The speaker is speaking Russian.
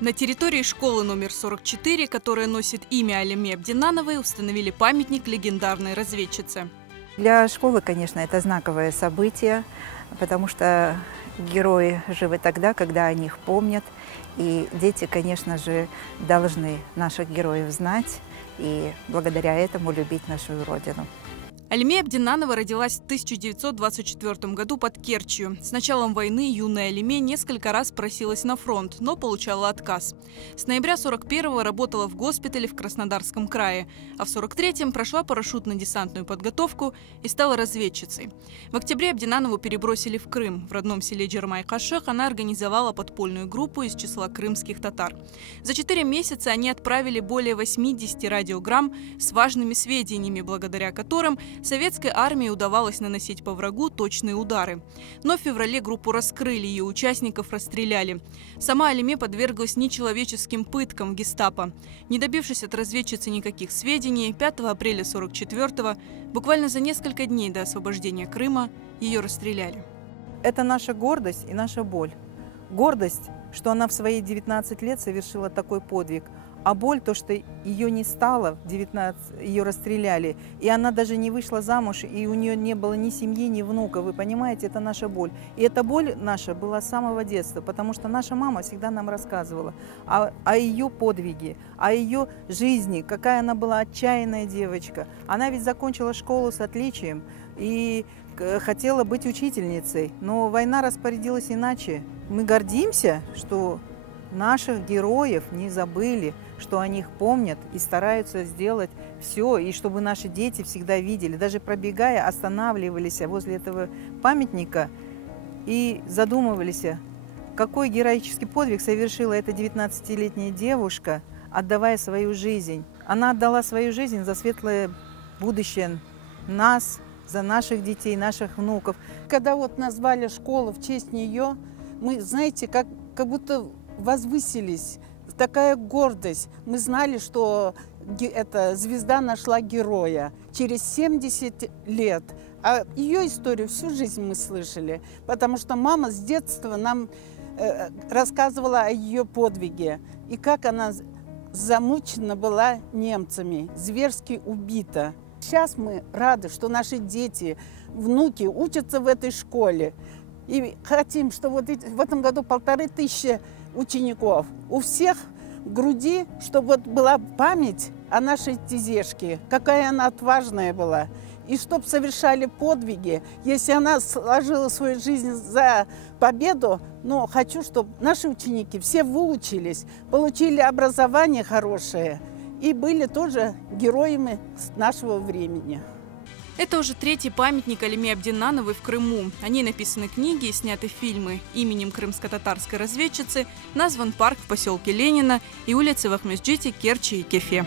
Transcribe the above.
На территории школы номер 44, которая носит имя Алиме Абдинановой, установили памятник легендарной разведчице. Для школы, конечно, это знаковое событие, потому что герои живы тогда, когда о них помнят. И дети, конечно же, должны наших героев знать и благодаря этому любить нашу Родину. Алиме Абдинанова родилась в 1924 году под Керчью. С началом войны юная Алиме несколько раз просилась на фронт, но получала отказ. С ноября 1941-го работала в госпитале в Краснодарском крае, а в 1943-м прошла парашютно-десантную подготовку и стала разведчицей. В октябре Абдинанову перебросили в Крым. В родном селе Джермай-Кашех она организовала подпольную группу из числа крымских татар. За 4 месяца они отправили более 80 радиограмм с важными сведениями, благодаря которым советской армии удавалось наносить по врагу точные удары. Но в феврале группу раскрыли, ее участников расстреляли. Сама Алиме подверглась нечеловеческим пыткам в гестапо. Не добившись от разведчицы никаких сведений, 5 апреля 1944-го, буквально за несколько дней до освобождения Крыма, ее расстреляли. Это наша гордость и наша боль. Гордость, что она в свои 19 лет совершила такой подвиг. А боль, то, что ее не стало, в 19, ее расстреляли, и она даже не вышла замуж, и у нее не было ни семьи, ни внука, вы понимаете, это наша боль. И эта боль наша была с самого детства, потому что наша мама всегда нам рассказывала о ее подвиге, о ее жизни, какая она была отчаянная девочка. Она ведь закончила школу с отличием и хотела быть учительницей, но война распорядилась иначе. Мы гордимся, что наших героев не забыли, что о них помнят и стараются сделать все, и чтобы наши дети всегда видели, даже пробегая, останавливались возле этого памятника и задумывались, какой героический подвиг совершила эта 19-летняя девушка, отдавая свою жизнь. Она отдала свою жизнь за светлое будущее нас, за наших детей, наших внуков. Когда вот назвали школу в честь нее, мы, знаете, как будто возвысились, такая гордость. Мы знали, что эта звезда нашла героя через 70 лет. А ее историю всю жизнь мы слышали, потому что мама с детства нам рассказывала о ее подвиге. И как она замучена была немцами, зверски убита. Сейчас мы рады, что наши дети, внуки учатся в этой школе. И хотим, что вот в этом году 1500 учеников. У всех в груди, чтобы вот была память о нашей Тизешке, какая она отважная была. И чтобы совершали подвиги, если она сложила свою жизнь за победу, но хочу, чтобы наши ученики все выучились, получили образование хорошее и были тоже героями нашего времени. Это уже 3-й памятник Алиме Абдинановой в Крыму. О ней написаны книги и сняты фильмы. Именем крымско-татарской разведчицы назван парк в поселке Ленина и улицы в Ахмеджите, Керчи и Кефе.